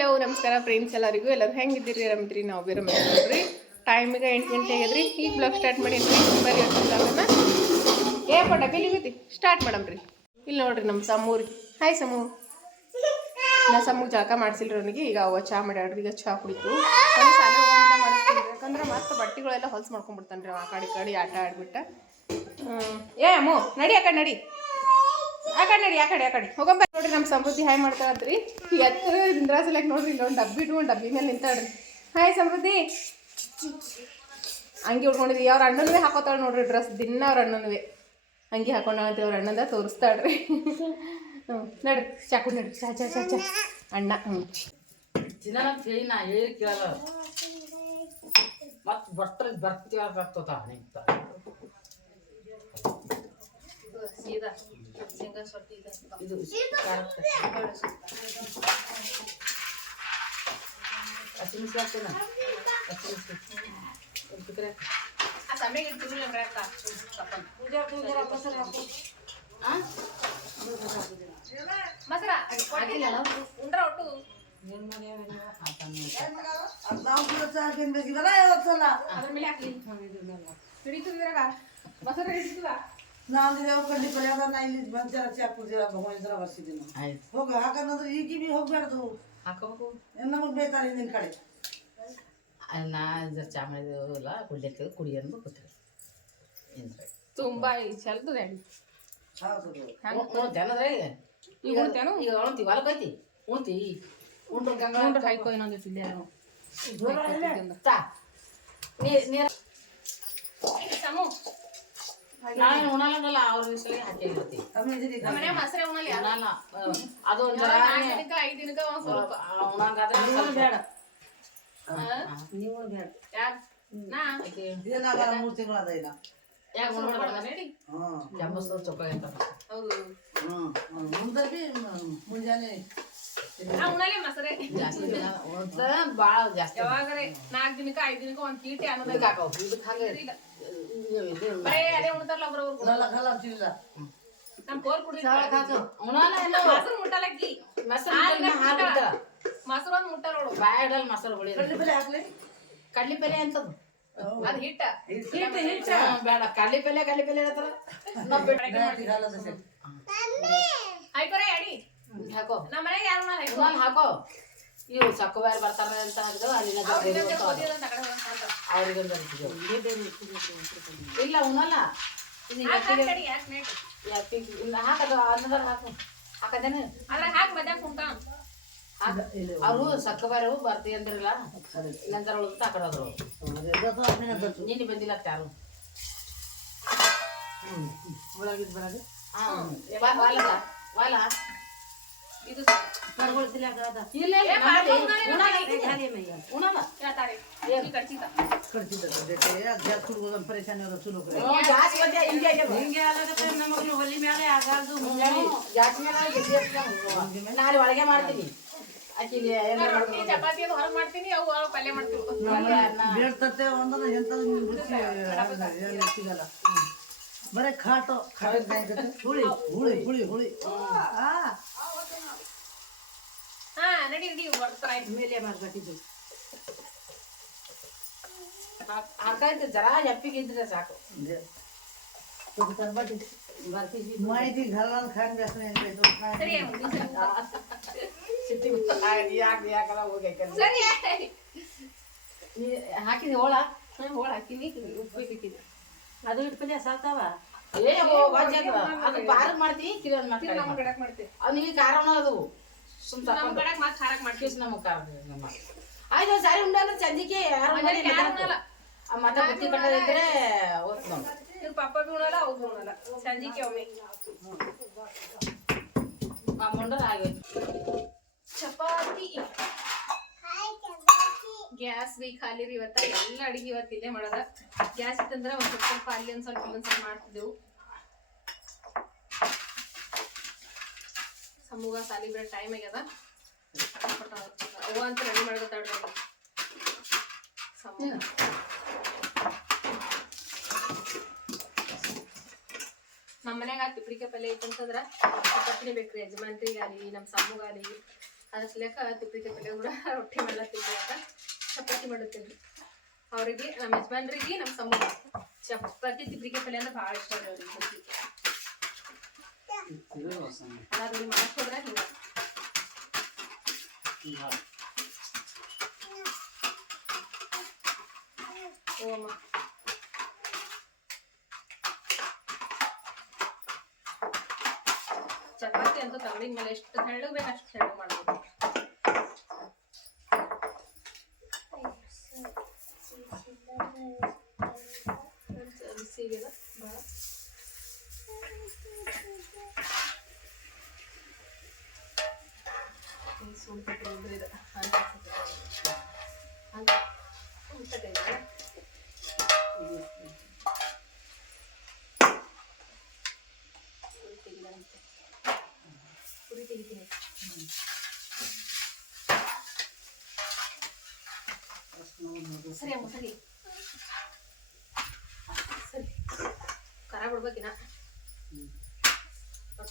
Hello ನಮಸ್ಕಾರ friends ಎಲ್ಲರೂ ಹೆಂಗಿದ್ದೀರಿ ಆರಾಮಿದ್ರಿ ನಾವು ಬೇರೆ ನೋಡ್ರಿ ಟೈಮಿಗೆ 8 ಗಂಟೆ ಆಗಿದ್ರಿ ಈಗ ಬ್ಲಾಗ್ ಸ್ಟಾರ್ಟ್ ಮಾಡೀನಿ ಬರೀ ಅದನ್ನ ಡಬ್ಬಿಲಿ ಹೋಗಿ ಸ್ಟಾರ್ಟ್ ಮಾಡಮ್ರಿ ಇಲ್ಲಿ ನೋಡ್ರಿ ನಮ್ಮ ಸಮೂರಿ ಹಾಯ್ ಸಮೂ ನಾ ಸಮೂಗೆ ಜಾಕ ಮಾಡ್ಸಿಲ್ರಿ ಅವನಿಗೆ ಈಗ ಅವ ಚಾ ಮಾಡ್ಯಾಡ್ರಿ ಈಗ ಚಾ ಕುಡಿತು ಅವ್ನು ಶಾಲೆ ಹೋಗೋದ ಮಾಡಿಸ್ತೀನಿ ಯಾಕಂದ್ರೆ ಮತ್ತೆ ಬಟ್ಟೆಗಳೆಲ್ಲ ಹೊಲ್ಸ್ ಮಾಡ್ಕೊಂಡ್ಬಿಡ್ತಾನೆ ರೀ ಆ ಕಡೆ ಆಟ ಆಡ್ಬಿಟ್ಟ ಏ ಅಮ್ಮು ನಡಿ ಆ ಕಡೆ ನಡಿ ಆ ಕಡೆ ಹೋಗಂಬ ನೋಡ್ರಿ ನಮ್ಮ ಸಮೃದ್ಧಿ ಹಾಯ್ ಮಾಡ್ತಾಳ್ರಿ ಎತ್ತರ ಇಂದ್ರಾಸಲಕ್ಕೆ ನೋಡ್ರಿ ಇಲ್ಲೊಂದು ಡಬ್ಬಿ ಇಟ್ಕೊಂಡು ಡಬ್ಬಿ ಮೇಲೆ ನಿಂತಾಳ್ರಿ ಹಾಯ್ ಸಮೃದ್ಧಿ ಅಂಗಿ ಉಟ್ಕೊಂಡಿದ್ವಿ ಅವ್ರ ಅಣ್ಣನವೇ ಹಾಕೋತಾಳೆ ನೋಡ್ರಿ ಡ್ರೆಸ್ ದಿನ ಅವ್ರ ಅಣ್ಣನವೇ ಅಂಗಿ ಹಾಕೊಂಡಾಳ್ತಿ ಅವ್ರ ಅಣ್ಣಂದ ತೋರಿಸ್ತಾಳ್ರಿ ನಡ್ರಿ ಚಾಕು ನಡ್ರಿ ಚಾ ಚಾ ಚಾ ಚಾ ಅಣ್ಣ ಮತ್ತೆ ಬರ್ತೀವಿ ಸೀದಾ ಶೇಂಗಾ ಸೊಟ್ಟಿ ಇದು ಹಸಿಮಿಸ್ಲಾಗ್ತೇನ ಆ ಸಮಯ ಇಡ್ತೀವಿ ಮಸರ ಉಂಡ್ರ ಒಟ್ಟು ಅದ್ರ ಮೇಲೆ ಹಾಕ್ಲಿ ಹಿಡಿತದ ಮಸರ ಹಿಡಿತದ ನಾನು ದೇವ್ರ ಕಡ್ಡಿ ಪರ್ಯಾದ ನಾ ಇಲ್ಲಿ ಬಂದು ಜರ ಚಾ ಕುಡ್ದಿರ ಭಗವಾನ್ ಜರ ಬರ್ಸಿದ್ದೀನಿ ಹೋಗ ಹಾಕಂದ್ರೆ ಈಗ ಬಿ ಹೋಗ್ಬಾರ್ದು ಹಾಕೋಬೇಕು ನಮಗೆ ಬೇಕಾರೆ ಹಿಂದಿನ ಕಡೆ ನಾ ಜರ ಚಾ ಮಾಡಿದೆವಲ್ಲ ಕುಡ್ಲಿಕ್ಕೆ ಕುಡಿಯೋದು ಗೊತ್ತಿಲ್ಲ ತುಂಬಾ ಚಲ್ತದೆ ಹೌದು ಜನದ್ರೆ ಈಗ ಉಣ್ತೇನು ಈಗ ಉಣ್ತೀವಿ ಹೊಲಕ್ಕೆ ಹೋಯ್ತಿ ಉಣ್ತಿ ಉಂಡ್ರು ಗಂಗಾ ಉಂಡ್ರು ಹಾಯ್ಕೊ ಇನ್ನೊಂದು ಇಲ್ಲೇ ಸಮೂ ನಾನು ಉಣಲ್ಲ ಅವ್ರ ವಿಷಯ ಹಾಕಿರ್ತೀವಿ ಮನೆ ಮೊಸರೆ ಉಣಲಿ ಉಣಲ್ಲ ಅದು ಒಂದು 4 ದಿನಕ್ಕೆ 5 ದಿನಕ್ಕೆ ಒಂದು ಸ್ವಲ್ಪ ಉಣಂಗಾದ್ರೆ ಬೇಡ ನೀವು ಬೇಡ ಯಾಕೆ ನಾ ಏನಾಗಲ್ಲ 3 ತಿಂಗಳು ಅದ ಇಲ್ಲ ಯಾಕೆ ಉಣ್ಬೇಡ ನಡಿ ಕೆಂಬಸ್ತು ಚೊಕ್ಕ ಇರ್ತಾವ ಹೌದು ಮುಂದೆ ಬಿ ಮುಂಜಾನೆ ಉಣಲಿ ಮೊಸರೆ ಭಾಳ ಜಾಸ್ತಿ ಯಾವಾಗರೆ 4 ದಿನಕ್ಕೆ 5 ದಿನಕ್ಕೆ ಒಂದು ಕೀಟೆ ಅನ್ನೋದಕ್ಕೆ ಹಾಕವು ಇದಕ್ಕೆ ಹಂಗೆ ಬರೇ ಅದೇ ಉಣ್ತಾರಲ್ಲ ಒಬ್ರೊಬ್ರು ನಮ್ಮ ಕೋರ್ ಕುಡಿ ಮೊಸರು ಮುಟ್ಟಲಕ್ಕಿ ಮೊಸರು ಒಂದು ಮುಟ್ಟ ನೋಡು ಬಾಯಡಲ್ಲಿ ಮೊಸರು ಹೊಳಿ ಕಡ್ಲಿಪಲ್ಲೆ ಹಾಕ್ಲಿ ಕಡ್ಲಿಪಲ್ಲೆ ಅಂತದು ಅದು ಹಿಟ್ಟ ಬೇಡ ಕಡ್ಲಿಪಲ್ಲೆ ಅಂತಾರ ಆಯ್ಕೊರೆ ಅಡಿ ಹಾಕೋ ನಮ್ಮ ಮನೆಗೆ ಯಾರು ಹಾಕೋ ಇವು ಸಕ್ಕವಾರ ಬರ್ತಾರ ಅಂತ ಹಾಕಿದೆವು ಅಲ್ಲಿನ ಅವ್ರಿಗೊಂದು ಇಲ್ಲ ಉಣಲ್ಲ ಹಾಕದು ಅನ್ನದಾರ ಹಾಕು ಹಾಕದೇನು ಹಾಕಿ ಮಧ್ಯಾಹ್ನ ಕುಂಟ ಅವರು ಸಕ್ಕವಾರವು ಬರ್ತೀವಿ ಅಂದ್ರಲ್ಲ ಇಲ್ಲಂತಾರ ಉಳಿದ ಹಾಕಡೋದ್ರು ನೀನು ಬಂದಿಲ್ಲ ಯಾರು ಒಳಗಿದ್ ಬರೋದು ವಾಲ ಇದು ಇಲ್ಲ ಪರೇಶಾನಿ ಅದ ಚಲೋ ಹೊಲಿ ಮೇಲೆ ಆಗಲ್ದು ನಾಳೆ ಒಳಗೆ ಮಾಡ್ತೀನಿ ಚಪಾತಿ ಅದು ಹೊರಗೆ ಮಾಡ್ತೀನಿ ಅವು ಪಲ್ಯ ಮಾಡ್ತೀವಿ ಬೇಡ್ತತೆ ಒಂದನ ಎಂತ ಸಿಗಲ್ಲ ಬರೇ ಖಾಟು ಹುಳಿ ಹುಳಿ ಹುಳಿ ಹುಳಿ ಹಾ ನಡಿ ನಡಿ ಬರ್ತಾರ ಮೇಲೆ ಮಾಡ್ಬೇಕಿದ್ದು ಹಾಕಾಯ್ತು ಜರ ಎಪ್ಪಿಗೆ ಇದ್ರೆ ಸಾಕು ಮಾಹಿತಿ घालून खान ಸರಿ ಯಾಕಲ್ಲ ಹೋಗಿ ಸರಿ ಹಾಕಿದೆ ಹೋಳ ಹೋಳ ಹಾಕಿನಿ ಉಪ್ಪು ಹಾಕಿನಿ ಅದು ಇಟ್ಪಲ್ಲೆ ಸಾಲ್ತಾವ ಅದು ಬಾರ್ ಮಾಡ್ತೀವಿ ಕಿಲೋ ನಮ್ಮ ಕಡೆಗೆ ಮಾಡ್ತೀವಿ ಅವ್ನಿಗೆ ಖಾರ ಅದು ನಮ್ಮ ಕಡೆಗೆ ಮತ್ತೆ ಖಾರಕ್ಕೆ ಮಾಡ್ತೀವಿ ನಮಗೆ ಖಾರ ಆಯ್ತು ಸಾರಿ ಉಂಡಾದ್ರೆ ಸಂಜಿಕೆ ಯಾರು ಮತ್ತೆ ಬುತ್ತಿ ಕಟ್ಟದಿದ್ರೆ ಓದ್ ನೋಡಿ ನೀವು ಪಾಪ ಬಿ ಉಣಲ್ಲ ಅವ್ರು ಉಣಲ್ಲ ಸಂಜಿಕೆ ಒಮ್ಮೆ ಮುಂಡರ್ ಆಗೈತಿ ಚಪಾತಿ ಗ್ಯಾಸ್ ಬಿ ಖಾಲಿ ರೀ ಇವತ್ತ ಎಲ್ಲ ಅಡಿಗೆ ಇವತ್ತು ಇಲ್ಲೇ ಮಾಡೋದ ಗ್ಯಾಸ್ ಇತ್ತಂದ್ರೆ ಒಂದು ಸ್ವಲ್ಪ ಅಲ್ಲಿ ಒಂದು ಸ್ವಲ್ಪ ಇಲ್ಲೊಂದು ಸ್ವಲ್ಪ ಮಾಡ್ತಿದ್ದೆವು ಸಮೂಹ ಸಾಲಿ ಬಿಡೋ ಟೈಮ್ ಆಗ್ಯದ ಅವ್ವ ಅಂತ ರೆಡಿ ಮಾಡ್ಕೊತಾಳ್ರಿ ಸಮೂಹ ನಮ್ಮ ಮನ್ಯಾಗ ತಿಪ್ಪಡಿಕೆ ಪಲ್ಯ ಐತಂತಂದ್ರ ಚಪಾತಿನೇ ಬೇಕ್ರಿ ಯಜಮಾನ್ರಿಗಾಲಿ ನಮ್ಮ ಸಮ್ಮಗಾಲಿ ಅದಕ್ಕೆ ತಿಪ್ಪಿ ಪಲ್ಯ ಕೂಡ ರೊಟ್ಟಿ ಮಾಡ್ಲತ್ತಿದ್ವಿ ಅಂತ ಚಪಾತಿ ಮಾಡುತ್ತೇನೆ ಅವರಿಗೆ ನಮ್ಮ ಯಜಮಾನ್ರಿಗೆ ನಮ್ಮ ಸಮೂಹ ಚಪಾತಿ ತಿಪ್ಪಿಗೆ ಪಲ್ಯ ಅಂದ್ರೆ ಭಾಳ ಇಷ್ಟ ಅವ್ರಿಗೆ ಅದನ್ನ ಮಾಡಿಸ್ಕೊಡ್ರೆ ಹಿಂಗೆ ಓಮ ಚಪಾತಿ ಅಂತೂ ತಗಡಿನ ಮೇಲೆ ಎಷ್ಟು ತೆಳ್ಳಗೆ ಬೇಕು ಅಷ್ಟು ತೆಳ್ಳಗೆ ಮಾಡ್ಬೋದು ಬಿಸಿಗೆಲ್ಲ ಭಾಳ ಸುಳ್ಳು ಕಟ್ಟಿದ್ರೆ ಇದು ಹಂಗೆ ಉಂಟೈತೆ ಪುರಿ ತೆಗಿತೀನಿ ಸರಿ ಅಮ್ಮ ಸರಿ ಸರಿ ಖರ ಬಿಡ್ಬೇಕಿನ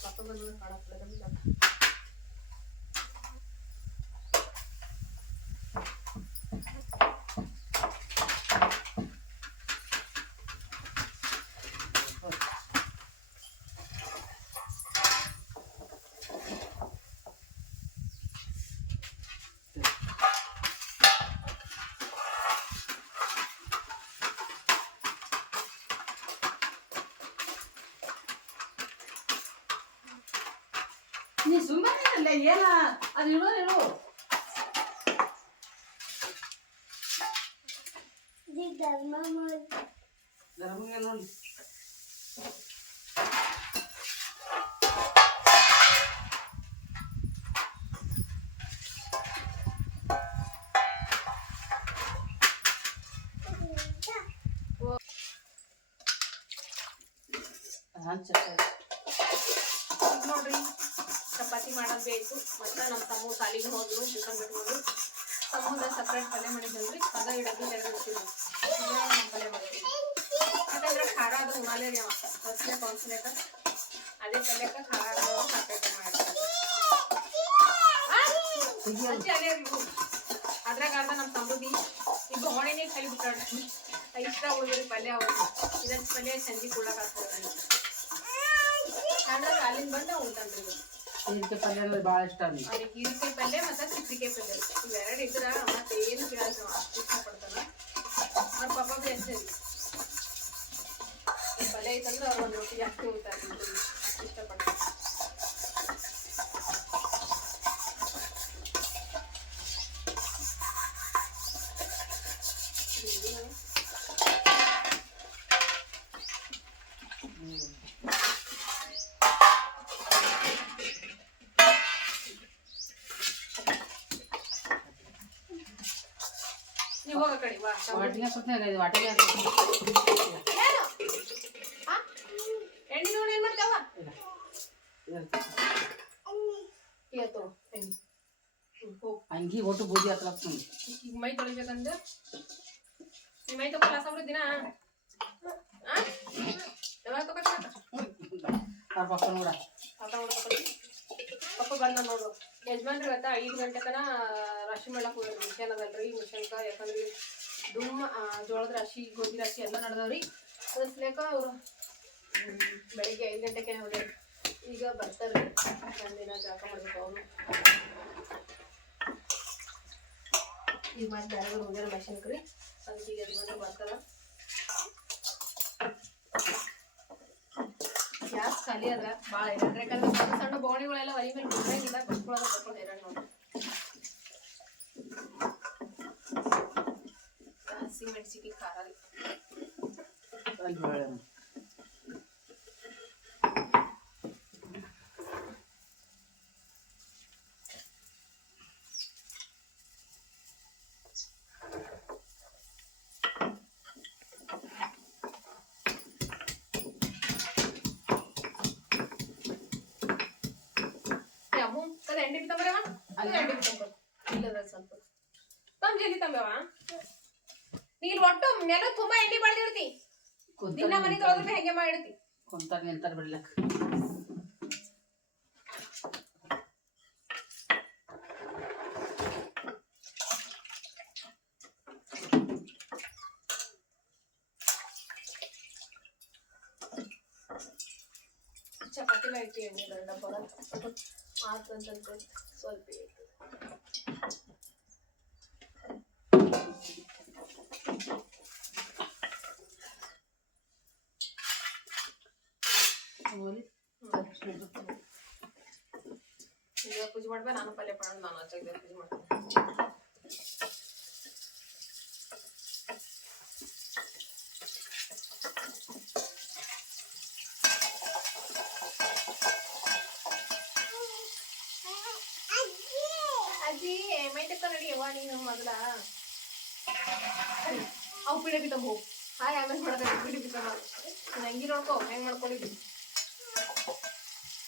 ಪಾಪ ಬಂದು ಕಾಣಪ್ಲದ ನೀ ಸುಮ್ಮನೆ ಏನ ಅದು ಇಳು ಧರ್ಮಂಗೆ ನೋಡಿ ನೋಡ್ರಿ ಚಪಾತಿ ಮಾಡೋದು ಬೇಕು ಮತ್ತು ನಮ್ಮ ತಮ್ಮ ಸಾಲಿಗೆ ಹೋದ್ಲು ಚಿಕನ್ ಬಿಟ್ಕೊಂಡು ತಮ್ಮದ ಸಪ್ರೇಟ್ ಪಲ್ಯ ಮಾಡಿದ್ದಲ್ರಿ ಅದ ಡಬ್ಬಿ ತೆಗೆದಿರ್ತೀವಿ ಪಲ್ಯ ಮಾಡ್ತೀವಿ ಯಾಕಂದ್ರೆ ಖಾರ ಅದು ಉಣಾಲೇ ರೀ ಅವ ಫಸ್ಟ್ನೇ ಕಾನ್ಸನೇಟ ಅದೇ ಪಲ್ಯಕ್ಕೆ ಖಾರ ಅದು ಸಪ್ರೇಟ್ ಮಾಡ್ತಾರೆ ಅದ್ರಾಗ ಅರ್ಧ ನಮ್ಮ ತಮ್ಮದಿ ಈ ಬೋಣಿನೇ ಕೈ ಬಿಟ್ಟಾಡ್ರಿ ಇಷ್ಟ ಉಳಿದ್ರಿ ಪಲ್ಯ ಅವ್ರು ಇದನ್ನ ಪಲ್ಯ ಸಂಜೆ ಕೊಡಕ್ಕೆ ಆಗ್ತದೆ ಅಂದ್ರೆ ಅಲ್ಲಿಂದ ಬಂದು ಉಳ್ತಾನ್ರಿ ಹೀರಿಕಾಯಿ ಪಲ್ಯ ಅಂದ್ರೆ ಭಾಳ ಇಷ್ಟ ರೀ ಅವ್ರಿಗೆ ಹೀರಿಕಾಯಿ ಪಲ್ಯ ಮತ್ತು ಸಿಪ್ಪಿಕಾಯಿ ಪಲ್ಯ ಇವೆರಡು ಇದ್ರ ಮತ್ತೆ ಏನು ಕೇಳಲ್ಲ ಅಷ್ಟು ಇಷ್ಟಪಡ್ತಾನ ಅವ್ರ ಪಾಪ ಭೀ ಅಷ್ಟೇ ರೀ ಈ ಪಲ್ಯ ಐತಂದ್ರೆ ಅವ್ರು ಒಂದು ರೊಟ್ಟಿ ಜಾಸ್ತಿ ಉಳ್ತಾರೆ ಅಷ್ಟು ಇಷ್ಟಪಡ್ತಾರೆ ನೀವು ಹೋಗ ಕಡೆ ವಾ ವಾಟಿಗೆ ಸುತ್ತನೆ ವಾಟಿಗೆ ಏನು ಎಣ್ಣೆ ನೋಡಿ ಏನು ಮಾಡ್ತಾವ ಇವತ್ತು ಎಣ್ಣೆ ಹೋಗಿ ಅಂಗಿ ಒಟ್ಟು ಬೂದಿ ಹತ್ರ ಈಗ ಮೈ ತೊಳಿಬೇಕಂದ್ರೆ ಈ ಮೈ ತಗೊಳ್ಳ ಸಾವಿರ ದಿನ ಯಾವಾಗ ತಗೋತ ಅವ್ರ ಪಕ್ಕ ನೋಡ ಪಪ್ಪ ಬಂದ ನೋಡು ಯಜಮಾನ್ರಿ ಇವತ್ತ 5 ಗಂಟೆ ತನ ರಾಶಿ ಮಾಡಕ್ ಹೋಗ್ರಿ ಮಿಷನ್ ಅದಲ್ರಿ ಮಿಷನ್ಕ ಯಾಕಂದ್ರೆ ದುಮ್ಮ ಜೋಳದ ರಾಶಿ ಗೋಧಿ ರಾಶಿ ಎಲ್ಲ ನಡೆದವ್ರಿ ಅದಸ್ಲೇಕ ಅವರು ಬೆಳಿಗ್ಗೆ 5 ಗಂಟೆಗೆ ಹೋಗ್ರಿ ಈಗ ಬರ್ತಾರ್ರಿ ಒಂದಿನ ಜಾಕ ಮಾಡ್ಬೇಕು ಅವರು ಈಗ ಮತ್ತೆ ಬೇರೆ ಹೋಗ್ಯಾರ ಮಿಷನ್ಕ್ರಿ ಅದಕ್ಕೆ ಈಗ ಯಜಮಾನ್ರಿ ಬರ್ತಾರ ಗ್ಯಾಸ್ ಖಾಲಿ ಅದ್ರ ಭಾಳ ಹೈರಾಣ ಯಾಕಂದ್ರೆ ಸಣ್ಣ ಸಣ್ಣ ಬೋಣಿಗಳೆಲ್ಲ ಒಲಿ ಮೇಲೆ ಬಿಟ್ಟಂಗಿಲ್ಲ ಬಸ್ಕೊಳ್ಳೋದು ಹೈರಾಣ ನೋಡಿ ಹಸಿ ಮೆಣಸಿಗೆ ಖಾರ ರೀ ಎಂಡಿ ಬಿತ್ತಂಬರವ ಅಲ್ಲಿ ಎಂಡಿ ಬಿತ್ತಂಬ ಇಲ್ಲದ ಸ್ವಲ್ಪ ತಮ್ಮ ಜಲ್ದಿ ತಂಬವ ನೀಲ್ ಒಟ್ಟು ನೆಲ ತುಂಬಾ ಎಣ್ಣೆ ಬಾಳ್ದಿರ್ತಿ ದಿನ ಮನೆ ತೊಳೆದ್ರೆ ಹೆಂಗೆ ಮಾಡಿರ್ತಿ ಕುಂತಾರ ನಿಂತಾರ ಬಿಡ್ಲಕ್ಕ ಐತಿ ಏನಿಲ್ಲ ಡಬ್ಬ ಆತಂತಂತ ಸ್ವಲ್ಪ ಐತಿ. ಈಗ ಪೂಜೆ ಮಾಡ್ಬೇ ನಾನು ಪಲ್ಯ ಮಾಡೋಣ ನಾನು ಹಚ್ಚಾಗಿದೆ ಪೂಜೆ ಮಾಡ್ತೀನಿ. ಅಜ್ಜಿ ಮೈತಕ್ಕ ನಡಿ ಯವ್ವ ನೀನು ಮೊದಲ ಅವು ಪಿಡೆ ಬಿತ್ತಂಬ ಹೋಗು. ಹಾಯ್ ಆಮೇಲೆ ಮಾಡೋದ ಪಿಡಿ ಬಿತ್ತಂಬ ನಂಗಿ ನೋಡ್ಕೊ ಹೆಂಗ್ ಮಾಡ್ಕೊಂಡಿದ್ವಿ.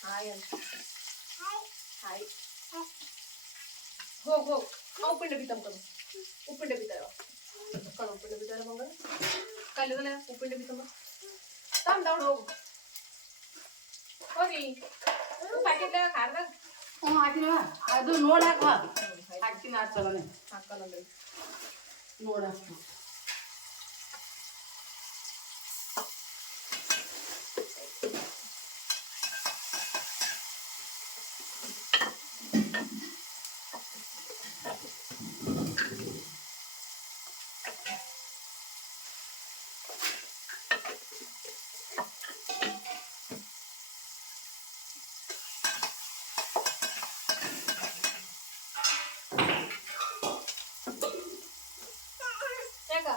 ಹಾಯ್ ಅಂತ ಹಾಯ್ ಹೋಗ್ ಹೋಗ್ ಅವು ಪಿಂಡ ಬಿತ್ತಂಬ ಉಪ್ಪಿಂಡ ಬಿತ್ತಾವ ಕಣ ಉಪ್ಪಿಂಡ ಬಿತ್ತಾರ ಮಗ ಕಲ್ಲಿದಲ್ಲ ಉಪ್ಪಿಂಡ ಬಿತ್ತಂಬ ತಮ್ಮ ದೌಡ್ ಹೋಗು ಹೋಗಿ ಉಪ್ಪು ಹಾಕಿದ್ದ ಖಾರದಾಗ ಹಾಕಿಲ್ವಾ ಅದು ನೋಡಾಕ ಹಾಕ್ತೀನಿ ಚಲೋನೆ ಹಾಕಲ್ಲಂದ್ರಿ ನೋಡಾಕ. ಯಾಕ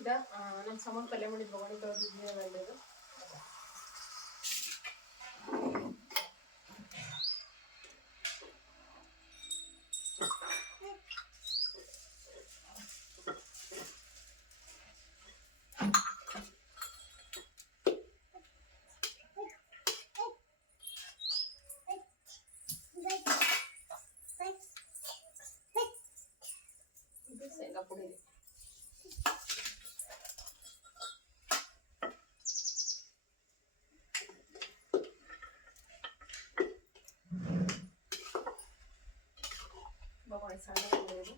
ಇದ ನಮ್ಮ ಸಾಮಾನು ಪಲ್ಯ ಮಾಡಿದ್ ಬಗೋಣಿ ತೊಳೆದಿದ್ವಿ ಅವೆಲ್ಲದು ಇದು ಶೇಂಗಾ ಪುಡಿ ಇದೆ. ಬಗೋಣಿ ಸಣ್ಣ ಇದು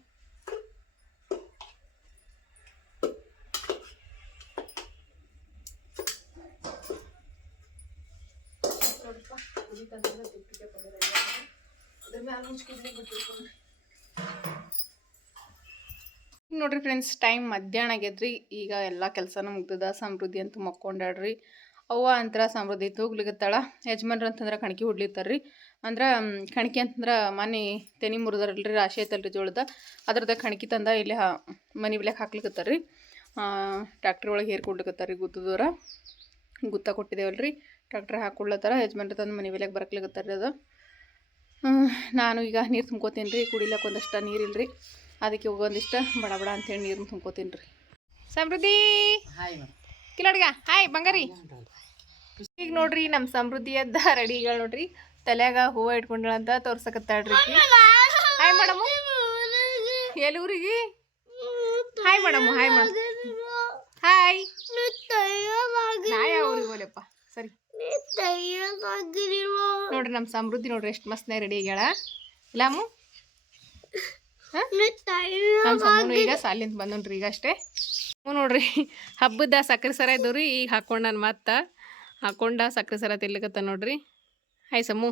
ನೋಡಪ್ಪ ಕುದಿತಂದ್ರೆ ತಿಪ್ಪಿಗೆ ಪಲ್ಯ ರೆಡಿ ಆಗಿದೆ. ಅದ್ರ ಮ್ಯಾಲ ಮುಚ್ಕಿದ್ವಿ ಬಿಟ್ಟಿರ್ತೀನಿ ನೋಡ್ರಿ ಫ್ರೆಂಡ್ಸ್. ಟೈಮ್ ಮಧ್ಯಾಹ್ನ ಆಗೈತ್ರಿ. ಈಗ ಎಲ್ಲ ಕೆಲಸನೂ ಮುಗ್ದದ. ಸಮೃದ್ಧಿ ಅಂತ ಮಕ್ಕೊಂಡಾಡ್ರಿ. ಅವ್ವ ಅಂತರ ಸಮೃದ್ಧಿ ತೂಗ್ಲಿಗತ್ತಾಳ. ಯಜಮಾನ್ರು ಅಂತಂದ್ರೆ ಕಣಕಿ ಹೊಡ್ಲಿತ್ತಾರ್ರಿ. ಅಂದ್ರೆ ಕಣಕಿ ಅಂತಂದ್ರೆ ಮನೆ ತೆನಿ ಮುರಿದಾರಲ್ರಿ, ರಾಶಿ ಐತಲ್ರಿ ಜೋಳದ, ಅದ್ರದ್ದು ಕಣಕಿ ತಂದ ಇಲ್ಲಿ ಮನೆ ಬಿಲ್ಯಾಕ ಹಾಕ್ಲಿಕತ್ತಾರ್ರಿ. ಟ್ಯಾಕ್ಟ್ರಿ ಒಳಗೆ ಹೇರ್ ಕೊಡ್ಲಿಕತ್ತಾರ್ರಿ. ಗುದ್ದದವ್ರ ಗುತ್ತ ಕೊಟ್ಟಿದ್ದೇವಲ್ರಿ, ಟ್ಯಾಕ್ಟ್ರಿ ಹಾಕ್ಕೊಡ್ಲತ್ತಾರ. ಯಜಮಾನ್ರು ತಂದು ಮನೆ ಬಿಲ್ಯಾಕ ಬರಕ್ಲಿಕತ್ತಾರ್ರಿ. ಅದು ನಾನು ಈಗ ನೀರು ತುಂಬ್ಕೋತೀನಿ ರೀ. ಕುಡಿಲಕ್ಕೆ ಒಂದಷ್ಟು ನೀರಿಲ್ರಿ, ಅದಕ್ಕೆ ಒಂದಿಷ್ಟು ಬಡ ಬಡ ಅಂತೇಳಿ ನೀರು ತುಂಬ್ಕೋತೀನಿ ರೀ. ಸಮೃದ್ಧಿ ಕಿಲೋಡ್ಗ ಹಾಯ್ ಬಂಗಾರಿ. ಈಗ ನೋಡ್ರಿ ನಮ್ಮ ಸಮೃದ್ಧಿಯದ್ದ ರೆಡಿಗಳು ನೋಡ್ರಿ. ತಲೆಯಾಗ ಹೂವು ಇಟ್ಕೊಂಡಂತ ತೋರ್ಸಕತ್ತಾಳ್ರಿ. ಹಾಯ್ ಮೇಡಮು ಎಲೂರಿಗೆ hi madam. Hi madam hi. ನಾ ಯಾವ ಊರಿಗೆ ಹೋಗ್ಲಪ್ಪ ಸರಿ ನೋಡ್ರಿ. ನಮ್ಮ ಸಮೃದ್ಧಿ ನೋಡ್ರಿ ಎಷ್ಟು ಮಸ್ತ್ನಾಗ ರೆಡಿ ಆಗ್ಯಾಳ. ಇಲ್ಲಮ್ಮು ನಮ್ಮ ಸಮೂನು ಈಗ ಸಾಲಿಂತ ಬಂದೋನ್ರಿ ಈಗ ಅಷ್ಟೇ. ನೋಡ್ರಿ ಹಬ್ಬದ ಸಕ್ಕರೆ ಸರ ಇದ್ದವ್ರಿ. ಈಗ ಹಾಕೊಂಡ್ ನಾನು ಮತ್ತೆ ಹಾಕೊಂಡ ಸಕ್ಕರೆ ಸರ ತಿನ್ಲಿಕತ್ತ ನೋಡ್ರಿ. ಹಾಯ್ ಸಮೂ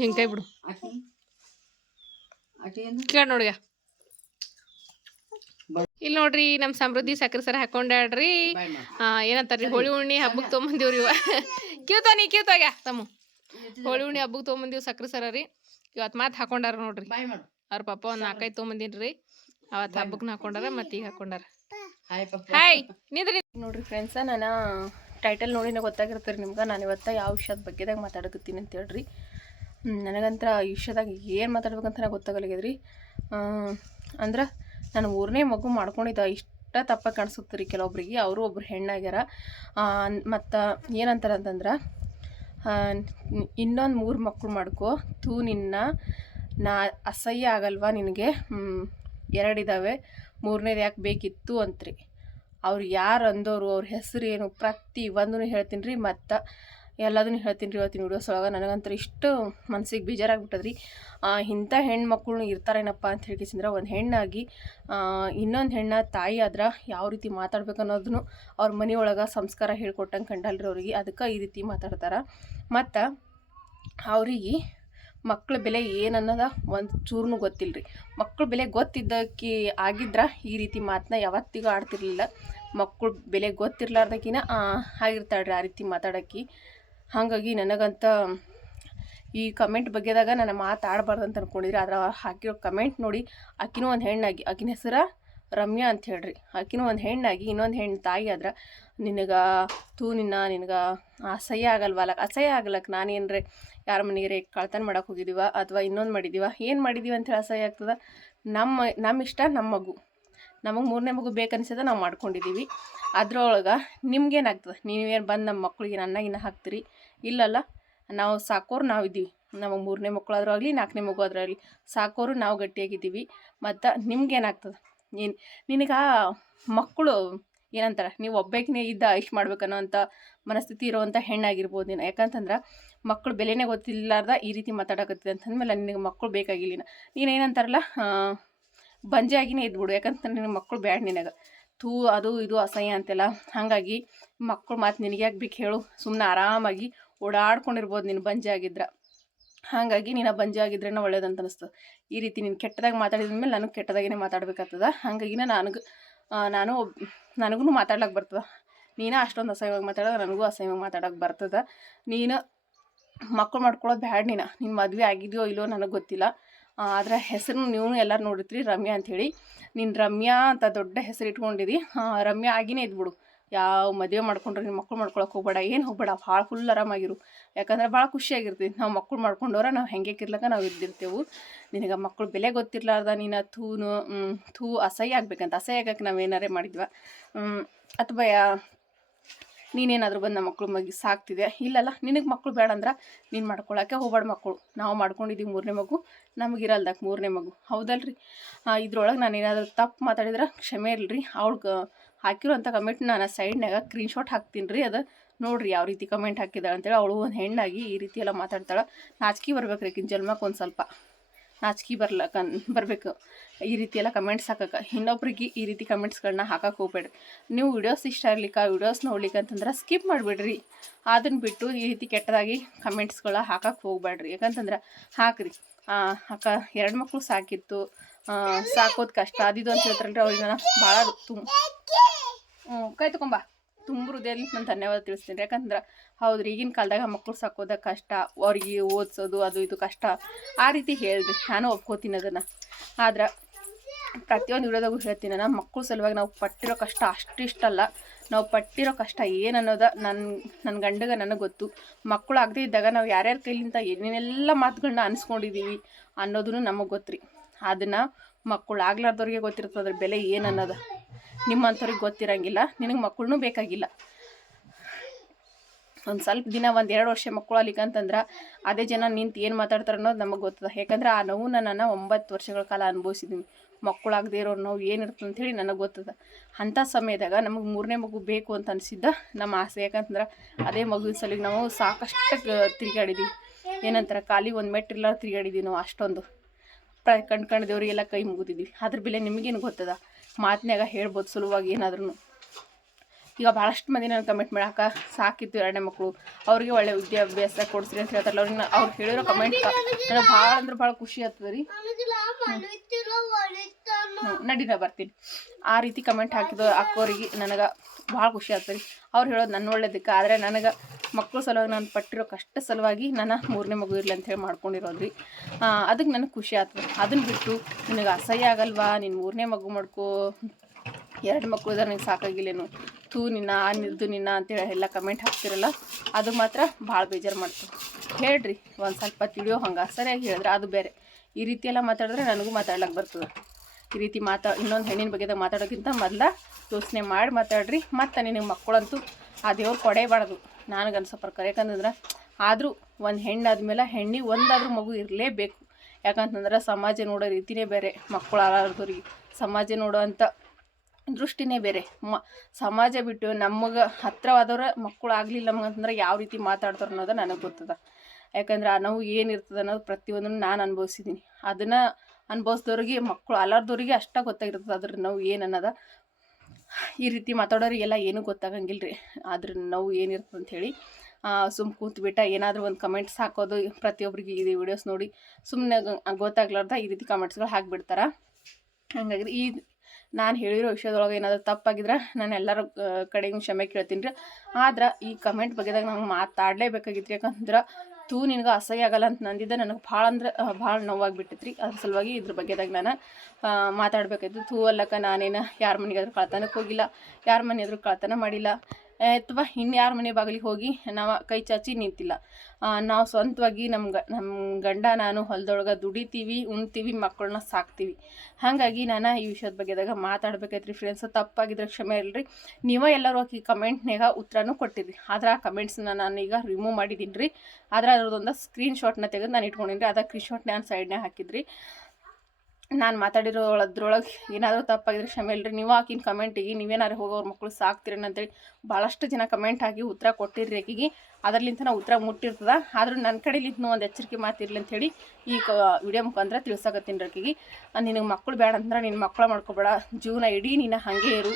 ಹಿಂಗೆ ಕೈ ಬಿಡು ಕೇಳಿ ನೋಡಿಗ ಇಲ್ಲಿ ನೋಡ್ರಿ ನಮ್ಮ ಸಮೃದ್ಧಿ ಸಕ್ಕರೆ ಸರ ಹಾಕೊಂಡಾಡ್ರಿ ಏನಂತಾರ್ರಿ ಹೋಳಿ ಹುಣ್ಣಿ ಹಬ್ಬಕ್ಕೆ ತೊಗೊಂಬಂದಿವ್ರಿ ಇವ ಕಿವ್ತಾಗ್ಯ ತಮ್ಮ ಹೋಳಿ ಹುಣ್ಣಿ ಹಬ್ಬಕ್ಕೆ ತೊಗೊಂಬಂದಿವ್ ಸಕ್ಕರೆ ಸರ ರೀ ಇವತ್ತು ಮಾತು ಹಾಕೊಂಡಾರ ನೋಡ್ರಿ ಅವ್ರ ಪಪ್ಪ ಒಂದು 4-5 ತೊಗೊಂಬಂದಿನ್ರಿ ಅವತ್ತು ಹಬ್ಬಕ್ಕೆ ಹಾಕೊಂಡಾರ ಮತ್ತೆ ಈಗ ಹಾಕೊಂಡಾರ ಹಾಯ್ ನಿಂದ್ರಿ ನೋಡ್ರಿ ಫ್ರೆಂಡ್ಸ ನಾನು ಟೈಟಲ್ ನೋಡಿನ ಗೊತ್ತಾಗಿರ್ತೀರಿ ನಿಮ್ಗೆ ನಾನು ಇವತ್ತು ಯಾವ ವಿಷಯದ ಬಗ್ಗೆದಾಗ ಮಾತಾಡಕತ್ತೀನಿ ಅಂತ ಹೇಳ್ರಿ ನನಗಂತ್ರ ಈ ವಿಷಯದಾಗ ಏನು ಮಾತಾಡ್ಬೇಕಂತ ನನಗೆ ಗೊತ್ತಾಗಲ್ಲಾಗ್ಯದ್ರಿ ಅಂದ್ರೆ ನಾನು 3ನೇ ಮಗು ಮಾಡ್ಕೊಂಡಿದ್ದ ಇಷ್ಟ ತಪ್ಪ ಕಾಣಿಸುತ್ತೆ ರೀ ಕೆಲವೊಬ್ರಿಗೆ ಅವರು ಒಬ್ರು ಹೆಣ್ಣಾಗ್ಯಾರ ಮತ್ತು ಏನಂತಾರೆ ಅಂತಂದ್ರೆ ಇನ್ನೊಂದು 3 ಮಕ್ಕಳು ಮಾಡ್ಕೋ ನಿನ್ನ ಅಸಹ್ಯ ಆಗಲ್ವಾ ನಿನಗೆ 2 ಇದ್ದಾವೆ 3ನೇದು ಯಾಕೆ ಬೇಕಿತ್ತು ಅಂತ್ರಿ ಅವ್ರು ಯಾರು ಅಂದವರು ಅವ್ರ ಹೆಸರು ಏನು ಪ್ರತಿ ಒಂದೂ ಹೇಳ್ತೀನಿ ರೀ ಮತ್ತು ಎಲ್ಲದನ್ನು ಹೇಳ್ತೀನಿ ರೀ ಇವತ್ತಿನ ವಿಡಿಯೋಸ್ ಒಳಗೆ ನನಗಂತೂ ಇಷ್ಟು ಮನಸ್ಸಿಗೆ ಬೇಜಾರಾಗ್ಬಿಟ್ಟದ್ರಿ ಇಂಥ ಹೆಣ್ಮಕ್ಳು ಇರ್ತಾರೇನಪ್ಪ ಅಂತ ಹೇಳ್ಕಿಸಿದ್ರೆ ಒಂದು ಹೆಣ್ಣಾಗಿ ಇನ್ನೊಂದು ಹೆಣ್ಣ ತಾಯಿ ಆದ್ರೆ ಯಾವ ರೀತಿ ಮಾತಾಡ್ಬೇಕು ಅನ್ನೋದನ್ನು ಅವ್ರ ಮನೆಯೊಳಗೆ ಸಂಸ್ಕಾರ ಹೇಳ್ಕೊಟ್ಟಂಗೆ ಕಂಡಲ್ರಿ ಅವ್ರಿಗೆ ಅದಕ್ಕೆ ಈ ರೀತಿ ಮಾತಾಡ್ತಾರೆ ಮತ್ತು ಅವ್ರಿಗೆ ಮಕ್ಳ ಬೆಲೆ ಏನನ್ನೋದ ಒಂದು ಚೂರ್ನೂ ಗೊತ್ತಿಲ್ಲ ರೀ ಮಕ್ಳ ಬೆಲೆ ಗೊತ್ತಿದ್ದಕ್ಕೆ ಆಗಿದ್ರೆ ಈ ರೀತಿ ಮಾತನ್ನ ಯಾವತ್ತಿಗೂ ಆಡ್ತಿರ್ಲಿಲ್ಲ ಮಕ್ಕಳ ಬೆಲೆ ಗೊತ್ತಿರ್ಲಾರ್ದಕ್ಕಿನ ಆಗಿರ್ತಾಳ್ರಿ ಆ ರೀತಿ ಮಾತಾಡೋಕ್ಕೆ ಹಾಗಾಗಿ ನನಗಂತ ಈ ಕಮೆಂಟ್ ಬಗ್ಗೆದಾಗ ನನ್ನ ಮಾತಾಡಬಾರ್ದು ಅಂತ ಅಂದ್ಕೊಂಡಿದ್ರಿ ಆದ್ರೆ ಹಾಕಿರೋ ಕಮೆಂಟ್ ನೋಡಿ ಆಕಿನೂ ಒಂದು ಹೆಣ್ಣಾಗಿ ಆಕಿನ ಹೆಸರು ರಮ್ಯಾ ಅಂತ ಹೇಳ್ರಿ ಆಕಿನೂ ಒಂದು ಹೆಣ್ಣಾಗಿ ಇನ್ನೊಂದು ಹೆಣ್ಣು ತಾಯಿ ಆದ್ರೆ ನಿನಗೆ ನಿನಗೆ ಅಸಹ್ಯ ಆಗಲ್ವಲ್ಲ ಅಸಹ್ಯ ಆಗ್ಲಕ್ಕೆ ನಾನೇನ್ರೆ ಯಾರ ಮನೆಗೆ ಕಳ್ತನ ಮಾಡೋಕೆ ಹೋಗಿದ್ದೀವ ಅಥವಾ ಇನ್ನೊಂದು ಮಾಡಿದ್ದೀವ ಏನು ಮಾಡಿದ್ದೀವಿ ಅಂತೇಳಿ ಅಸಹ್ಯ ಆಗ್ತದೆ ನಮ್ಮ ಇಷ್ಟ ನಮ್ಮ ಮಗು ನಮಗೆ 3ನೇ ಮಗು ಬೇಕನ್ಸಿದ ನಾವು ಮಾಡ್ಕೊಂಡಿದ್ದೀವಿ ಅದ್ರೊಳಗೆ ನಿಮ್ಗೇನಾಗ್ತದೆ ನೀವೇನು ಬಂದು ನಮ್ಮ ಮಕ್ಳಿಗೆ ಅನ್ನ ಹಾಕ್ತೀರಿ ಇಲ್ಲಲ್ಲ ನಾವು ಸಾಕೋರು ನಾವು ಇದ್ದೀವಿ ನಮಗೆ 3ನೇ ಮಕ್ಕಳು ಆದರೂ ಆಗಲಿ 4ನೇ ಮಗು ಆದರೂ ಆಗಲಿ ಸಾಕೋರು ನಾವು ಗಟ್ಟಿಯಾಗಿದ್ದೀವಿ ಮತ್ತು ನಿಮ್ಗೇನಾಗ್ತದೆ ನಿನಗೆ ಮಕ್ಕಳು ಏನಂತಾರೆ ನೀವು ಒಬ್ಬಾಕಿನೇ ಇದ್ದ ಇಷ್ಟು ಮಾಡ್ಬೇಕನ್ನೋ ಅಂಥ ಮನಸ್ಥಿತಿ ಇರೋವಂಥ ಹೆಣ್ಣಾಗಿರ್ಬೋದು ನೀನು ಯಾಕಂತಂದ್ರೆ ಮಕ್ಕಳು ಬೆಲೆನೇ ಗೊತ್ತಿಲ್ಲಾರ್ದ ಈ ರೀತಿ ಮಾತಾಡಕತ್ತಿದೆ ಅಂತಂದಮೇಲೆ ನಿನಗೆ ಮಕ್ಕಳು ಬೇಕಾಗಿಲ್ಲ ನೀನೇನಂತಾರಲ್ಲ ಬಂಜೆ ಆಗಿನೇ ಇದ್ಬಿಡು ಯಾಕಂತಂದ್ರೆ ನಿನಗೆ ಮಕ್ಕಳು ಬ್ಯಾಡ ನಿನಗೆ ಅದು ಇದು ಅಸಹ್ಯ ಅಂತೆಲ್ಲ ಹಾಗಾಗಿ ಮಕ್ಕಳು ಮಾತು ನಿನಗೆ ಯಾಕೆ ಬೇಕು ಹೇಳು ಸುಮ್ಮನೆ ಆರಾಮಾಗಿ ಓಡಾಡ್ಕೊಂಡಿರ್ಬೋದು ನೀನು ಬಂಜೆ ಆಗಿದ್ರೆ ಹಾಗಾಗಿ ನೀನು ಬಂಜೆ ಆಗಿದ್ರೇನೋ ಒಳ್ಳೇದಂತ ಅನಿಸ್ತದೆ ಈ ರೀತಿ ನೀನು ಕೆಟ್ಟದಾಗಿ ಮಾತಾಡಿದ ಮೇಲೆ ನನಗೆ ಕೆಟ್ಟದಾಗೇ ಮಾತಾಡ್ಬೇಕಾಗ್ತದೆ ಹಾಗಾಗಿನ ನನಗೂ ಮಾತಾಡ್ಲಿಕ್ಕೆ ಬರ್ತದೆ ನೀನು ಅಷ್ಟೊಂದು ಅಸಹ್ಯವಾಗಿ ಮಾತಾಡೋದು ನನಗೂ ಅಸಹ್ಯವಾಗಿ ಮಾತಾಡೋಕೆ ಬರ್ತದೆ ನೀನು ಮಕ್ಕಳು ಮಾಡ್ಕೊಳ್ಳೋದು ಬ್ಯಾಡ ನಿನ್ನ ಮದುವೆ ಆಗಿದೆಯೋ ಇಲ್ಲೋ ನನಗೆ ಗೊತ್ತಿಲ್ಲ ಅದರ ಹೆಸರು ನೀವು ಎಲ್ಲರೂ ನೋಡಿರ್ತೀರಿ ರಮ್ಯಾ ಅಂಥೇಳಿ ನೀನು ರಮ್ಯಾ ಅಂತ ದೊಡ್ಡ ಹೆಸರು ಇಟ್ಕೊಂಡಿದ್ದಿ ರಮ್ಯಾ ಆಗಿನೇ ಇದ್ಬಿಡು ಯಾವ ಮದುವೆ ಮಾಡ್ಕೊಂಡ್ರೆ ನೀನು ಮಕ್ಕಳು ಮಾಡ್ಕೊಳಕ್ಕೆ ಹೋಗ್ಬೇಡ ಏನು ಹೋಗ್ಬೇಡ ಭಾಳ ಫುಲ್ ಆರಾಮಾಗಿರು ಯಾಕಂದ್ರೆ ಭಾಳ ಖುಷಿಯಾಗಿರ್ತೀವಿ ನಾವು ಮಕ್ಕಳು ಮಾಡ್ಕೊಂಡವ್ರ ನಾವು ಹೆಂಗೆಕಿರ್ಲಕ್ಕ ನಾವು ಇದ್ದಿರ್ತೇವೆ ನಿನಗೆ ಮಕ್ಕಳು ಬೆಲೆ ಗೊತ್ತಿರ್ಲಾರ್ದ ನೀನು ಅಸಹ್ಯ ಆಗ್ಬೇಕಂತ ಅಸಹ್ಯ ಆಗಕ್ಕೆ ನಾವು ಏನಾರೇ ಮಾಡಿದ್ವ ಅಥವಾ ನೀನೇನಾದರೂ ಬಂದು ನಮ್ಮ ಮಕ್ಕಳು ಮಗಿ ಸಾಕ್ತಿದೆ ಇಲ್ಲಲ್ಲ ನಿನಗೆ ಮಕ್ಕಳು ಬೇಡ ಅಂದ್ರೆ ನೀನು ಮಾಡ್ಕೊಳಕ್ಕೆ ಹೋಗ್ಬೇಡ ಮಕ್ಕಳು ನಾವು ಮಾಡ್ಕೊಂಡಿದ್ದೀವಿ 3ನೇ ಮಗು ನಮಗಿರಲ್ದಕ್ಕೆ 3ನೇ ಮಗು ಹೌದಲ್ರಿ ಇದ್ರೊಳಗೆ ನಾನು ಏನಾದರೂ ತಪ್ಪು ಮಾತಾಡಿದ್ರೆ ಕ್ಷಮೆ ಇರಲ್ರಿ ಅವ್ಳಿಗೆ ಹಾಕಿರೋಂಥ ಕಮೆಂಟ್ ನಾನು ಸೈಡ್ನಾಗ ಸ್ಕ್ರೀನ್ಶಾಟ್ ಹಾಕ್ತೀನಿ ರೀ ಅದು ನೋಡಿರಿ ಯಾವ ರೀತಿ ಕಮೆಂಟ್ ಹಾಕಿದಾಳೆ ಅಂತೇಳಿ ಅವಳು ಒಂದು ಹೆಣ್ಣಾಗಿ ಈ ರೀತಿ ಎಲ್ಲ ಮಾತಾಡ್ತಾಳೆ ನಾಚಿಕೆ ಬರ್ಬೇಕು ರೀ ಜನ್ಮಕ್ಕೆ ಒಂದು ಸ್ವಲ್ಪ ನಾಚಿಕೆ ಬರಬೇಕು ಈ ರೀತಿ ಎಲ್ಲ ಕಮೆಂಟ್ಸ್ ಹಾಕಕ್ಕೆ ಇನ್ನೊಬ್ರಿಗೆ ಈ ರೀತಿ ಕಮೆಂಟ್ಸ್ಗಳನ್ನ ಹಾಕಕ್ಕೆ ಹೋಗ್ಬೇಡ್ರಿ ನೀವು ವಿಡಿಯೋಸ್ ಇಷ್ಟ ಇರ್ಲಿಕ್ಕೆ ವಿಡಿಯೋಸ್ ನೋಡ್ಲಿಕ್ಕೆ ಅಂತಂದ್ರೆ ಸ್ಕಿಪ್ ಮಾಡಿಬಿಡ್ರಿ ಅದನ್ನು ಬಿಟ್ಟು ಈ ರೀತಿ ಕೆಟ್ಟದಾಗಿ ಕಮೆಂಟ್ಸ್ಗಳ ಹಾಕಕ್ಕೆ ಹೋಗ್ಬೇಡ್ರಿ ಯಾಕಂತಂದ್ರೆ ಹಾಕ್ರಿ ಅಕ್ಕ 2 ಮಕ್ಕಳು ಸಾಕಿತ್ತು ಸಾಕೋದು ಕಷ್ಟ ಅದಿದು ಅಂತ ಹೇಳ್ತಾರಲ್ರಿ ಅವ್ರಿಗೆ ನಾನು ಭಾಳ ಕೈ ತಗೊಂಬ ತುಂಬ ಹೃದಯದಲ್ಲಿ ನಾನು ಧನ್ಯವಾದ ತಿಳಿಸ್ತೀನಿ ಯಾಕಂದ್ರೆ ಹೌದ್ರಿ ಈಗಿನ ಕಾಲದಾಗ ಮಕ್ಕಳು ಸಾಕೋದ ಕಷ್ಟ ಅವ್ರಿಗೆ ಓದಿಸೋದು ಅದು ಇದು ಕಷ್ಟ ಆ ರೀತಿ ಹೇಳ್ರಿ ನಾನು ಒಪ್ಕೋತೀನಿ ಅದನ್ನು ಆದ್ರೆ ಪ್ರತಿಯೊಂದು ವಿಡಿಯೋದಾಗೂ ಹೇಳ್ತೀನಿ ನಾನು ಮಕ್ಕಳು ಸಲುವಾಗಿ ನಾವು ಪಟ್ಟಿರೋ ಕಷ್ಟ ಅಷ್ಟಿಷ್ಟಲ್ಲ ನಾವು ಪಟ್ಟಿರೋ ಕಷ್ಟ ಏನನ್ನೋದ ನನ್ನ ಗಂಡಗೆ ನನಗೆ ಗೊತ್ತು ಮಕ್ಕಳು ಆಗದೇ ಇದ್ದಾಗ ನಾವು ಯಾರ್ಯಾರ ಕೈಲಿಂದ ಏನೇನೆಲ್ಲ ಮಾತುಗಳನ್ನ ಅನಿಸ್ಕೊಂಡಿದ್ದೀವಿ ಅನ್ನೋದನ್ನು ನಮಗೆ ಗೊತ್ತು ರೀ ಅದನ್ನು ಮಕ್ಕಳು ಆಗ್ಲಾರ್ದವ್ರಿಗೆ ಗೊತ್ತಿರ್ತದೆ ಅದ್ರ ಬೆಲೆ ಏನನ್ನೋದು ನಿಮ್ಮಂಥವ್ರಿಗೆ ಗೊತ್ತಿರಂಗಿಲ್ಲ ನಿನಗೆ ಮಕ್ಕಳನ್ನೂ ಬೇಕಾಗಿಲ್ಲ ಒಂದು ಸ್ವಲ್ಪ ದಿನ 1-2 ವರ್ಷ ಮಕ್ಕಳು ಅಲ್ಲಿಕಂತಂದ್ರೆ ಅದೇ ಜನ ನಿಂತು ಏನು ಮಾತಾಡ್ತಾರೆ ಅನ್ನೋದು ನಮಗೆ ಗೊತ್ತದ ಯಾಕಂದ್ರೆ ಆ ನೋವು ನಾನು 9 ವರ್ಷಗಳ ಕಾಲ ಅನುಭವಿಸಿದ್ದೀನಿ ಮಕ್ಕಳಾಗದೇ ಇರೋ ನೋವು ಏನಿರ್ತದೆ ಅಂಥೇಳಿ ನನಗೆ ಗೊತ್ತದ ಅಂಥ ಸಮಯದಾಗ ನಮಗೆ 3ನೇ ಮಗು ಬೇಕು ಅಂತ ಅನಿಸಿದ್ದ ನಮ್ಮ ಆಸೆ ಯಾಕಂತಂದ್ರೆ ಅದೇ ಮಗುವಿನ ಸಲಿಗೆ ನಾವು ಸಾಕಷ್ಟು ತಿರುಗಾಡಿದ್ವಿ ಏನಂತಾರೆ ಖಾಲಿ ಒಂದು ಮೆಟ್ಟಿಲ್ಲ ತಿರುಗಾಡಿದ್ವಿ ನಾವು ಅಷ್ಟೊಂದು ಕಂಡ್ದೇವ್ರಿಗೆಲ್ಲ ಕೈ ಮುಗಿದಿದ್ವಿ ಅದ್ರ ಬೆಲೆ ನಿಮಗೇನು ಗೊತ್ತದ ಮಾತಿನಾಗ ಹೇಳ್ಬೋದು ಸುಲಭವಾಗಿ ಏನಾದ್ರೂ ಈಗ ಭಾಳಷ್ಟು ಮಂದಿ ನಾನು ಕಮೆಂಟ್ ಮಾಡಾಕ ಸಾಕಿತ್ತು 2ನೇ ಮಕ್ಕಳು ಅವ್ರಿಗೆ ಒಳ್ಳೆ ವಿದ್ಯಾಭ್ಯಾಸ ಕೊಡಿಸ್ರಿ ಅಂತ ಹೇಳ್ತಾರಲ್ಲ ಅವ್ರಿಗೆ ಅವ್ರು ಹೇಳಿರೋ ಕಮೆಂಟ್ ನನಗೆ ಭಾಳ ಅಂದ್ರೆ ಭಾಳ ಖುಷಿ ಆಗ್ತದೆ ರೀ ನಡೀನ ಬರ್ತೀನಿ ಆ ರೀತಿ ಕಮೆಂಟ್ ಹಾಕೋರಿಗೆ ನನಗೆ ಭಾಳ ಖುಷಿ ಆಗ್ತದೆ ರೀ. ಅವ್ರು ಹೇಳೋದು ನನ್ನ ಒಳ್ಳೇದಕ್ಕೆ, ಆದರೆ ನನಗೆ ಮಕ್ಕಳ ಸಲುವಾಗಿ ನಾನು ಪಟ್ಟಿರೋ ಕಷ್ಟ ಸಲುವಾಗಿ ನಾನು 3ನೇ ಮಗು ಇರಲಿ ಅಂಥೇಳಿ ಮಾಡ್ಕೊಂಡಿರೋದು ರೀ. ಅದಕ್ಕೆ ನನಗೆ ಖುಷಿ ಆಗ್ತದೆ. ಅದನ್ನು ಬಿಟ್ಟು ನಿನಗೆ ಅಸಹ್ಯ ಆಗಲ್ವಾ, ನೀನು 3ನೇ ಮಗು ಮಾಡ್ಕೋ, 2 ಮಕ್ಕಳು ಇದ್ರೆ ನಿನಗೆ ಸಾಕಾಗಿಲ್ಲೇನು, ನಿನ್ನ ನಿದ್ದು ನಿನ್ನ ಅಂತೇಳಿ ಎಲ್ಲ ಕಮೆಂಟ್ ಹಾಕ್ತಿರಲ್ಲ, ಅದು ಮಾತ್ರ ಭಾಳ ಬೇಜಾರು ಮಾಡ್ತೀವಿ. ಹೇಳ್ರಿ ಒಂದು ಸ್ವಲ್ಪ ತಿಳಿಯೋ ಹಂಗೆ ಸರಿಯಾಗಿ ಹೇಳಿದ್ರೆ ಅದು ಬೇರೆ. ಈ ರೀತಿ ಎಲ್ಲ ಮಾತಾಡಿದ್ರೆ ನನಗೂ ಮಾತಾಡ್ಲಿಕ್ಕೆ ಬರ್ತದೆ. ಈ ರೀತಿ ಇನ್ನೊಂದು ಹೆಣ್ಣಿನ ಬಗ್ಗೆದಾಗ ಮಾತಾಡೋಕ್ಕಿಂತ ಮೊದಲ ಯೋಚನೆ ಮಾಡಿ ಮಾತಾಡ್ರಿ. ಮತ್ತು ನಿನಗೆ ಮಕ್ಕಳಂತೂ ಆ ದೇವ್ರು ಕೊಡೇಬಾರ್ದು ನನಗೆ ಅನ್ಸೋ ಪ್ರಕಾರ. ಯಾಕಂತಂದ್ರೆ ಆದರೂ ಒಂದು ಹೆಣ್ಣಾದ್ಮೇಲೆ ಹೆಣ್ಣಿಗೆ ಒಂದಾದ್ರೂ ಮಗು ಇರಲೇಬೇಕು. ಯಾಕಂತಂದ್ರೆ ಸಮಾಜ ನೋಡೋ ರೀತಿಯೇ ಬೇರೆ, ಮಕ್ಕಳು ಆಳಾರ್ದವ್ರಿಗೆ ಸಮಾಜ ನೋಡೋವಂಥ ದೃಷ್ಟಿನೇ ಬೇರೆ. ಸಮಾಜ ಬಿಟ್ಟು ನಮಗೆ ಹತ್ತಿರವಾದವ್ರ ಮಕ್ಕಳು ಆಗಲಿಲ್ಲ ನಮಗಂತಂದ್ರೆ ಯಾವ ರೀತಿ ಮಾತಾಡ್ತಾರೆ ಅನ್ನೋದು ನನಗೆ ಗೊತ್ತದ. ಯಾಕಂದ್ರೆ ಆ ನೋವು ಏನಿರ್ತದೆ ಅನ್ನೋದು ಪ್ರತಿಯೊಂದನ್ನು ನಾನು ಅನುಭವಿಸಿದ್ದೀನಿ. ಅದನ್ನು ಅನುಭವಿಸ್ದವ್ರಿಗೆ ಮಕ್ಕಳು ಅಲ್ಲಾರ್ದವ್ರಿಗೆ ಅಷ್ಟೇ ಗೊತ್ತಾಗಿರ್ತದೆ ಅದ್ರ ನೋವು ಏನು ಅನ್ನೋದು. ಈ ರೀತಿ ಮಾತಾಡೋರಿಗೆಲ್ಲ ಏನೂ ಗೊತ್ತಾಗಂಗಿಲ್ಲ ರೀ ಅದ್ರ ನೋವು ಏನಿರ್ತದೆ ಅಂಥೇಳಿ. ಕೂತ್ಬಿಟ್ಟ ಏನಾದರೂ ಒಂದು ಕಮೆಂಟ್ಸ್ ಹಾಕೋದು, ಪ್ರತಿಯೊಬ್ಬರಿಗೆ ಇದು ವಿಡಿಯೋಸ್ ನೋಡಿ ಸುಮ್ಮನೆ ಗೊತ್ತಾಗ್ಲಾರ್ದ ಈ ರೀತಿ ಕಮೆಂಟ್ಸ್ಗಳು ಹಾಕಿಬಿಡ್ತಾರೆ. ಹಾಗಾಗಿ ಈ ನಾನು ಹೇಳಿರೋ ವಿಷಯದೊಳಗೆ ಏನಾದರೂ ತಪ್ಪಾಗಿದ್ರೆ ನಾನು ಎಲ್ಲರ ಕಡೆಗೂ ಕ್ಷಮೆ ಕೇಳ್ತೀನಿ ರೀ. ಆದ್ರೆ ಈ ಕಮೆಂಟ್ ಬಗ್ಗೆದಾಗ ನಂಗೆ ಮಾತಾಡಲೇಬೇಕಾಗಿತ್ತು. ಯಾಕಂದ್ರೆ ನಿನಗೆ ಅಸಹ್ಯ ಆಗಲ್ಲ ಅಂತ ನಂದಿದ್ದೆ, ನನಗೆ ಭಾಳ ಅಂದ್ರೆ ಭಾಳ ನೋವಾಗಿಬಿಟ್ಟಿತ್ತು ರೀ. ಅದ್ರ ಸಲುವಾಗಿ ಇದ್ರ ಬಗ್ಗೆದಾಗ ನಾನು ಮಾತಾಡಬೇಕಾಯ್ತು. ಅಲ್ಲಕ್ಕ ನಾನೇನು ಯಾರ ಮನೆಗಾದ್ರೂ ಕಳ್ತನಕ್ಕೆ ಹೋಗಿಲ್ಲ, ಯಾರ ಮನೆ ಆದರೂ ಕಳ್ತನ ಮಾಡಿಲ್ಲ, ಅಥವಾ ಇನ್ಯಾರ ಮನೆ ಬಾಗಿಲಿಗೆ ಹೋಗಿ ನಾವು ಕೈ ಚಾಚಿ ನಿಂತಿಲ್ಲ. ನಾವು ಸ್ವಂತವಾಗಿ ನಮ್ಮ ಗಂಡ ನಾನು ಹೊಲದೊಳಗೆ ದುಡಿತೀವಿ, ಉಣ್ತೀವಿ, ಮಕ್ಕಳನ್ನ ಸಾಕ್ತೀವಿ. ಹಾಗಾಗಿ ನಾನು ಈ ವಿಷಯದ ಬಗ್ಗೆದಾಗ ಮಾತಾಡ್ಬೇಕಾಯ್ತು ರೀ ಫ್ರೆಂಡ್ಸ್. ತಪ್ಪಾಗಿದ್ರೆ ಕ್ಷಮೆ ಇರಲಿ. ನೀವೇ ಎಲ್ಲರೂ ಹೋಗಿ ಕಮೆಂಟ್ನಾಗ ಉತ್ತರನೂ ಕೊಟ್ಟಿರಿ. ಆದ್ರೆ ಆ ಕಮೆಂಟ್ಸ್ನ ನಾನೀಗ ರಿಮೂವ್ ಮಾಡಿದ್ದೀನಿ ರೀ. ಆದ್ರೆ ಅದ್ರದ್ದೊಂದು ಸ್ಕ್ರೀನ್ಶಾಟ್ನ ತೆಗೆದು ನಾನು ಇಟ್ಕೊಂಡಿನಿ ರೀ. ಅದ ಸ್ಕ್ರೀನ್ಶಾಟ್ ನಾನು ಸೈಡ್ನಾಗ ಹಾಕಿದ್ರಿ. ನಾನು ಮಾತಾಡಿರೋದ್ರೊಳಗೆ ಏನಾದರೂ ತಪ್ಪಾಗಿದ್ರೆ ಕ್ಷಮೆ ಇಲ್ಲರಿ. ನೀವು ಆಕಿನ ಕಮೆಂಟಿಗೆ ನೀವೇನಾರು ಹೋಗೋರು ಮಕ್ಕಳು ಸಾಕ್ತೀರೇನು ಅಂತೇಳಿ ಭಾಳಷ್ಟು ಜನ ಕಮೆಂಟ್ ಹಾಕಿ ಉತ್ತರ ಕೊಟ್ಟಿರಿ ಆಕಿಗೆ. ಅದರ್ಲಿಂತ ನಾವು ಉತ್ತರ ಮುಟ್ಟಿರ್ತದೆ. ಆದರೂ ನನ್ನ ಕಡೆಲಿಂತ ಒಂದು ಎಚ್ಚರಿಕೆ ಮಾತಿರಲಿ ಅಂಥೇಳಿ ಈ ವಿಡಿಯೋ ಮುಖಾಂತರ ತಿಳ್ಸಕತ್ತೀನಿ ರೀ ಆಕಿಗೆ. ನಿನಗೆ ಮಕ್ಕಳು ಬೇಡ ಅಂದ್ರೆ ನಿನ್ನ ಮಕ್ಕಳು ಮಾಡ್ಕೊಬೇಡ, ಜೀವನ ಇಡೀ ನೀನು ಹಾಗೆ ಇರು.